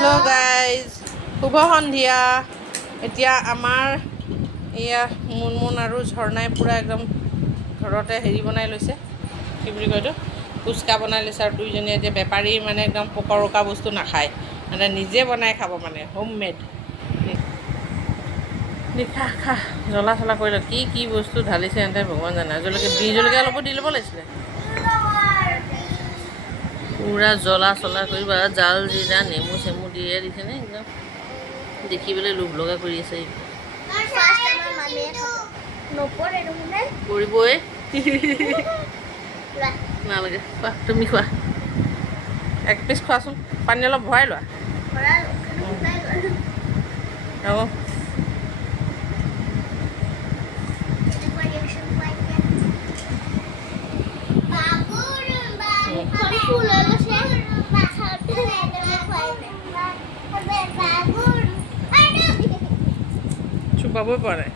Hello' guys, শুভ সন্ধিয়া। এতিয়া আমাৰ এয়া মুনমুন আৰু ঝৰ্ণাই পূৰা একদম ঘৰতে হেৰি বনাই লৈছে, কি বুলি কয় এইটো, ফুচকা বনাই লৈছে। আৰু দুইজনীয়ে এতিয়া বেপাৰী মানে একদম পকৰুকা বস্তু নাখায়, মানে নিজে বনাই খাব, মানে হোম মেড। খা খা, জ্বলা চলা কৰিলে কি কি বস্তু ঢালিছে সিহঁতে ভগৱান জানে। জলকীয়া অলপো দি ল'ব লাগিছিলে। পূৰা জ্বলা চলা কৰি বা জাল জিৰা নেমু চেমু দিয়ে দিছেনে, একদম দেখিবলৈ লোভ লগা কৰি আছে। কৰিবই নালাগে, খোৱা তুমি, খোৱা এক পিচ খোৱাচোন, পানী অলপ ভৰাই লোৱা। অঁ চুবাবই পৰা নাই।